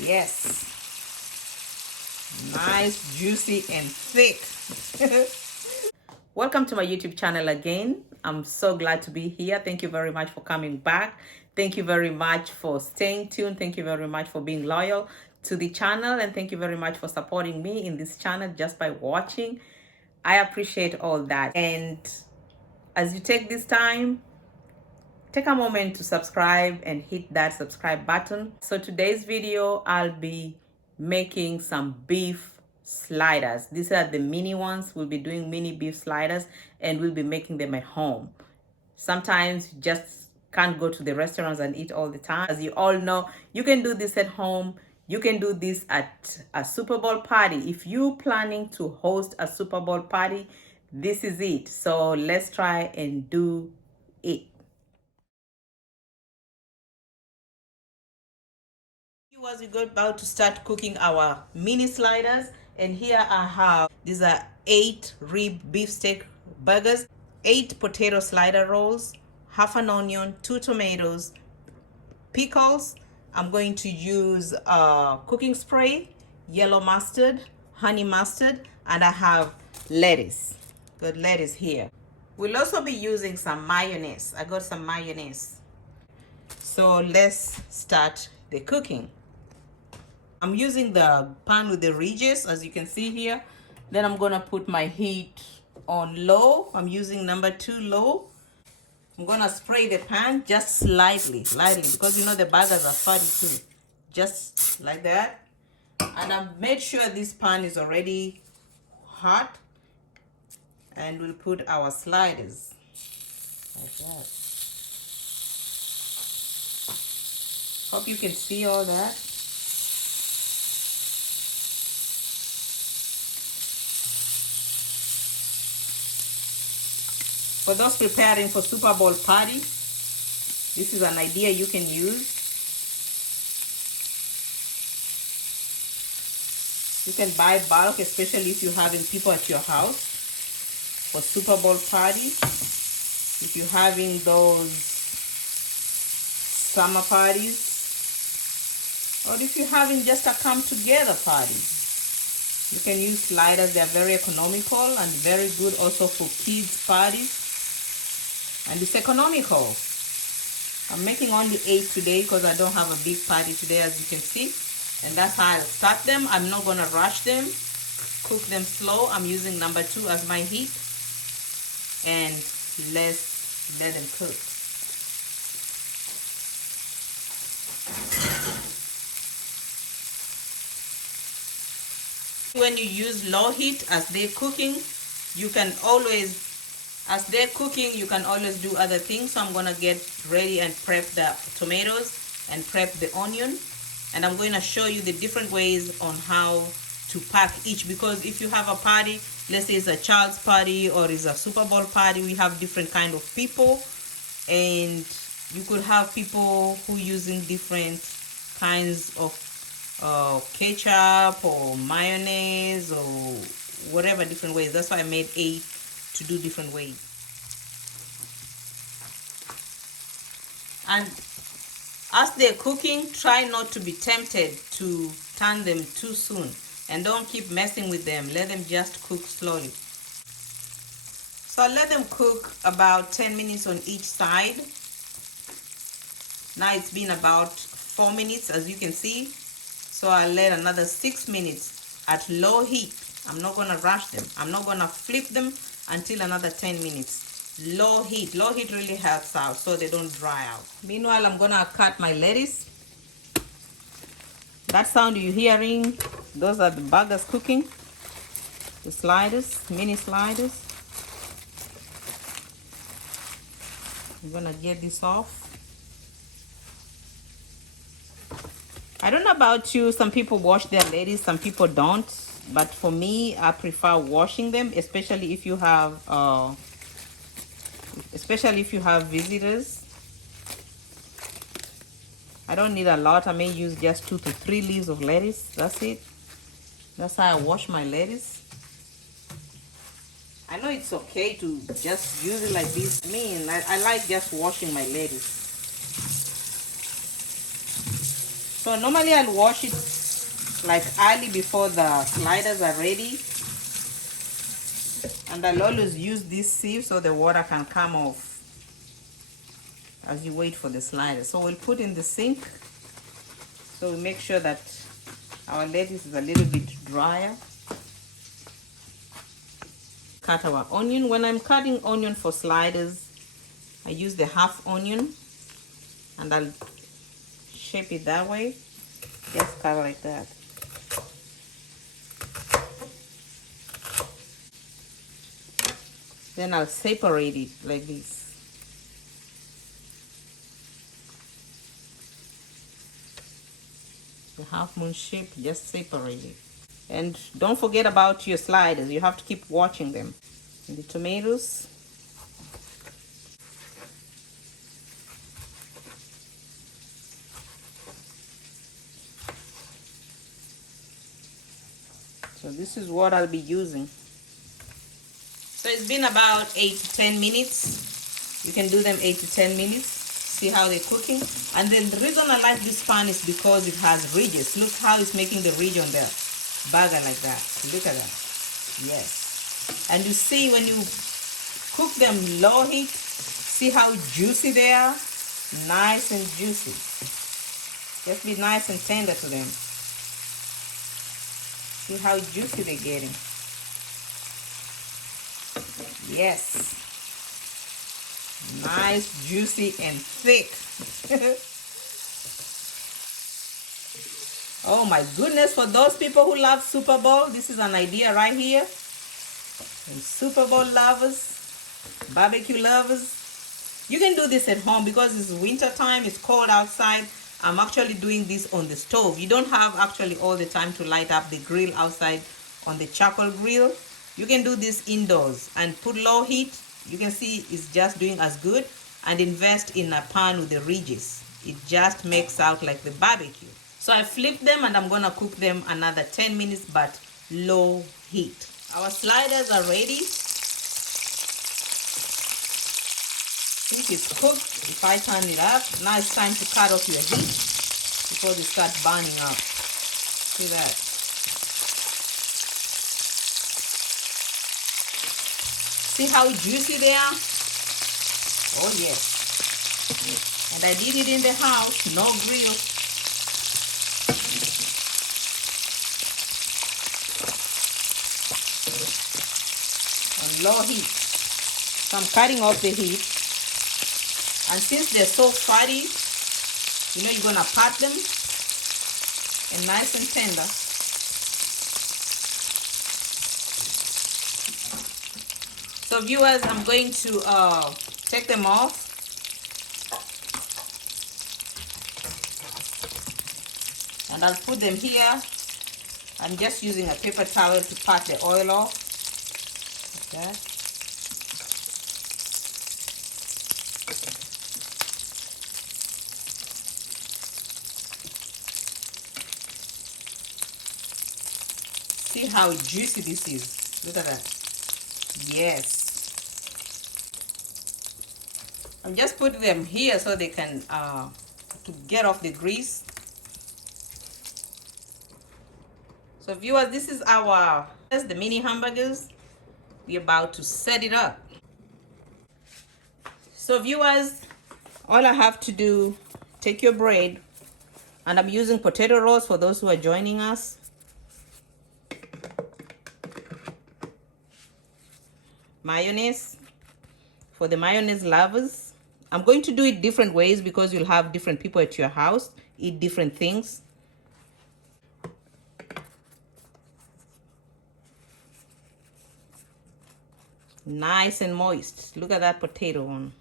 Yes, nice, juicy, and thick. Welcome to my YouTube channel again. I'm so glad to be here. Thank you very much for coming back. Thank you very much for staying tuned. Thank you very much for being loyal to the channel. And thank you very much for supporting me in this channel just by watching. I appreciate all that. And as you take this time, take a moment to subscribe and hit that subscribe button. So today's video, I'll be making some beef sliders. These are the mini ones. We'll be doing mini beef sliders and we'll be making them at home. Sometimes you just can't go to the restaurants and eat all the time. As you all know, you can do this at home. You can do this at a Super Bowl party. If you're planning to host a Super Bowl party, this is it. So let's try and do it. As we go about to start cooking our mini sliders, and here I have, these are 8 rib beef steak burgers, 8 potato slider rolls, half an onion, 2 tomatoes, pickles. I'm going to use cooking spray, yellow mustard, honey mustard, and I have lettuce. Good lettuce here. We'll also be using some mayonnaise. I got some mayonnaise. So let's start the cooking. I'm using the pan with the ridges, as you can see here. Then I'm gonna put my heat on low. I'm using number 2 low. I'm gonna spray the pan just slightly, because you know the burgers are fatty too. Just like that. And I've made sure this pan is already hot. And we'll put our sliders like that. Hope you can see all that. For those preparing for Super Bowl party, this is an idea you can use. You can buy bulk, especially if you're having people at your house for Super Bowl party. If you're having those summer parties, or if you're having just a come together party, you can use sliders. They're very economical and very good also for kids parties. And it's economical. I'm making only 8 today because I don't have a big party today, as you can see. And that's how I'll start them. I'm not gonna rush them. Cook them slow. I'm using number 2 as my heat. And let's let them cook. When you use low heat as they're cooking, you can always, as they're cooking, you can always do other things. So I'm gonna get ready and prep the tomatoes and prep the onion. And I'm going to show you the different ways on how to pack each, because if you have a party, let's say it's a child's party or it's a Super Bowl party, we have different kind of people, and you could have people who using different kinds of ketchup or mayonnaise or whatever different ways. That's why I made 8 to do different ways. And as they're cooking, try not to be tempted to turn them too soon, and don't keep messing with them. Let them just cook slowly. So I let them cook about 10 minutes on each side. Now it's been about 4 minutes, as you can see. So I'll let another 6 minutes at low heat. I'm not gonna rush them. I'm not gonna flip them until another 10 minutes. Low heat really helps out so they don't dry out. Meanwhile, I'm gonna cut my lettuce. That sound you're hearing, those are the burgers cooking, the sliders, mini sliders. I'm gonna get this off. I don't know about you, some people wash their lettuce, some people don't, but for me, I prefer washing them, especially if you have visitors. I don't need a lot. I may use just 2 to 3 leaves of lettuce. That's it. That's how I wash my lettuce. I know it's okay to just use it like this. I like just washing my lettuce. So normally I'll wash it like early before the sliders are ready. And I'll always use this sieve so the water can come off as you wait for the sliders. So we'll put in the sink. So we make sure that our lettuce is a little bit drier. Cut our onion. When I'm cutting onion for sliders, I use the half onion and I'll shape it that way. Just cut like that. Then I'll separate it like this. The half moon shape, just separate it. And don't forget about your sliders. You have to keep watching them. And the tomatoes. So this is what I'll be using. So it's been about 8 to 10 minutes. You can do them 8 to 10 minutes. See how they're cooking. And then the reason I like this pan is because it has ridges. Look how it's making the ridge on the burger like that. Look at that. Yes. And you see when you cook them low heat, see how juicy they are? Nice and juicy. Just be nice and tender to them. See how juicy they're getting. Yes. Nice, juicy, and thick. Oh my goodness, for those people who love Super Bowl, this is an idea right here. And Super Bowl lovers, barbecue lovers, you can do this at home because it's winter time, it's cold outside. I'm actually doing this on the stove. You don't have actually all the time to light up the grill outside on the charcoal grill. You can do this indoors and put low heat. You can see it's just doing as good, and invest in a pan with the ridges. It just makes out like the barbecue. So I flipped them and I'm gonna cook them another 10 minutes but low heat. Our sliders are ready. I think it's cooked. If I turn it up, now it's time to cut off your heat before they start burning up. See that? See how juicy they are? Oh yes. And I did it in the house, no grill. On low heat. So I'm cutting off the heat. And since they're so fatty, you know you're gonna pat them and nice and tender. So viewers, I'm going to take them off. And I'll put them here. I'm just using a paper towel to pat the oil off. Like that. See how juicy this is. Look at that. Yes. I'm just putting them here so they can to get off the grease. So viewers, this is the mini hamburgers. We're about to set it up. So viewers, all I have to do, take your bread, and I'm using potato rolls for those who are joining us. Mayonnaise for the mayonnaise lovers. I'm going to do it different ways because you'll have different people at your house eat different things. Nice and moist. Look at that potato one.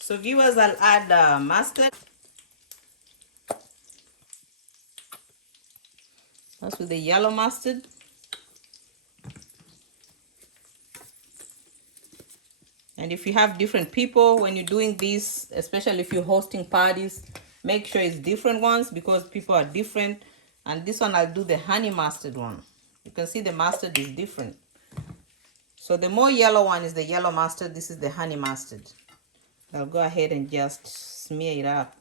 So viewers, I'll add mustard. That's with the yellow mustard. And if you have different people when you're doing this, especially if you're hosting parties, make sure it's different ones because people are different. And this one I'll do the honey mustard one. You can see the mustard is different. So the more yellow one is the yellow mustard. This is the honey mustard. I'll go ahead and just smear it up.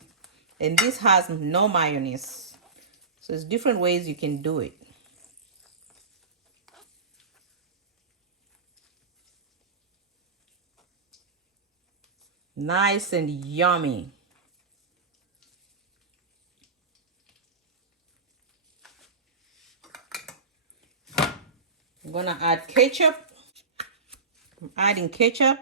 And this has no mayonnaise. So there's different ways you can do it. Nice and yummy. I'm gonna add ketchup. I'm adding ketchup.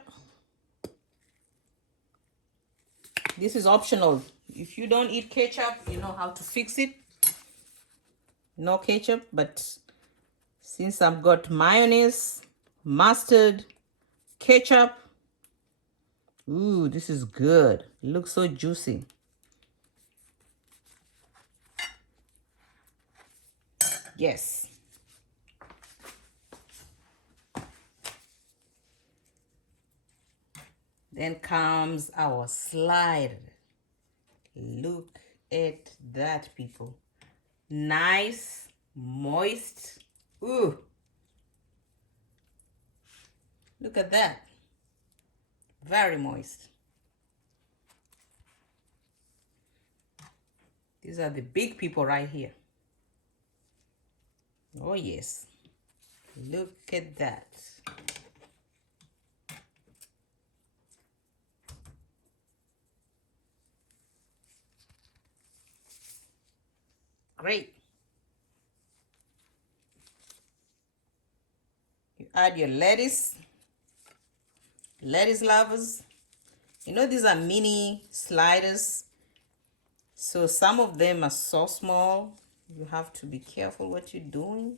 This is optional. If you don't eat ketchup, you know how to fix it. No ketchup, but since I've got mayonnaise, mustard, ketchup, ooh, this is good. It looks so juicy. Yes. Then comes our slider. Look at that, people. Nice, moist. Ooh. Look at that. Very moist. These are the big people right here. Oh, yes. Look at that. Great. You add your lettuce. Lettuce lovers. You know, these are mini sliders. So some of them are so small. You have to be careful what you're doing.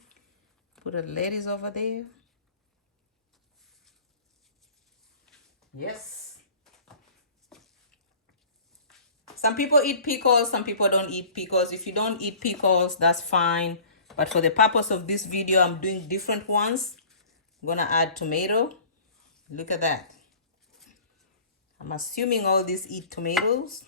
Put a lettuce over there. Yes. Some people eat pickles, some people don't eat pickles. If you don't eat pickles, that's fine. But for the purpose of this video, I'm doing different ones. I'm gonna add tomato. Look at that. I'm assuming all these eat tomatoes.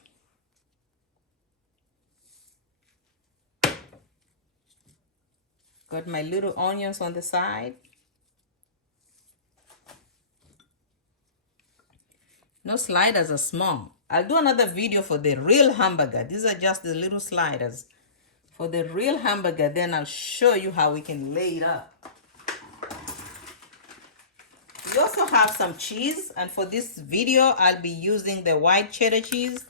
Got my little onions on the side. No, sliders are small. I'll do another video for the real hamburger. These are just the little sliders. For the real hamburger, then I'll show you how we can lay it up. We also have some cheese, and for this video, I'll be using the white cheddar cheese.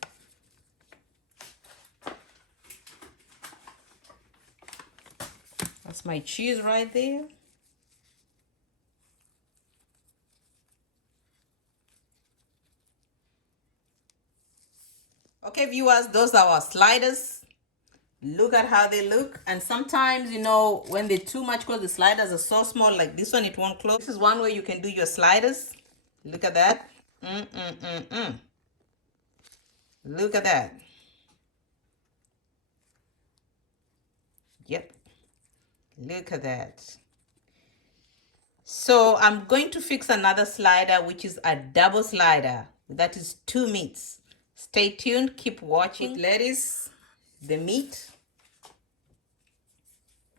That's my cheese right there. Okay, viewers, those are our sliders. Look at how they look. And sometimes, you know, when they're too much because the sliders are so small, like this one, it won't close. This is one way you can do your sliders. Look at that. Look at that. Yep. Look at that. So I'm going to fix another slider, which is a double slider. That is 2 meats. Stay tuned. Keep watching. Put lettuce, the meat.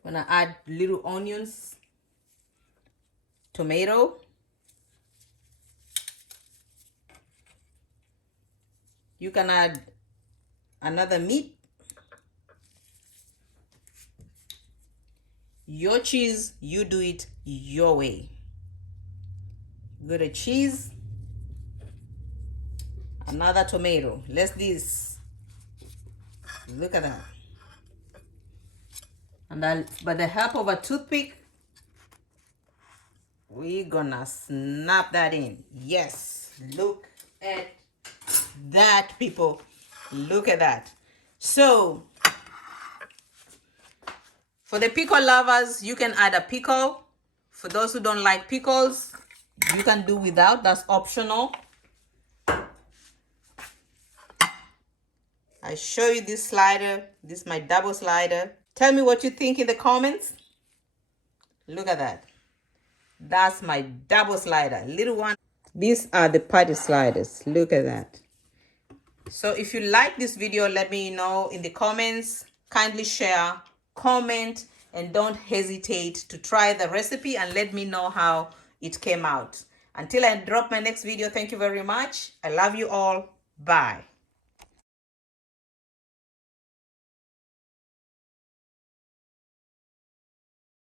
I'm gonna add little onions, tomato, you can add another meat, your cheese, you do it your way. Good at cheese, another tomato. Let's this. Look at that. And by the help of a toothpick, we're gonna snap that in. Yes, look at that, people. Look at that. So for the pickle lovers, you can add a pickle. For those who don't like pickles, you can do without. That's optional. I show you this slider. This is my double slider. Tell me what you think in the comments. Look at that. That's my double slider, little one. These are the patty sliders. Look at that. So if you like this video, let me know in the comments. Kindly share, comment, and don't hesitate to try the recipe and let me know how it came out. Until I drop my next video, thank you very much. I love you all. Bye.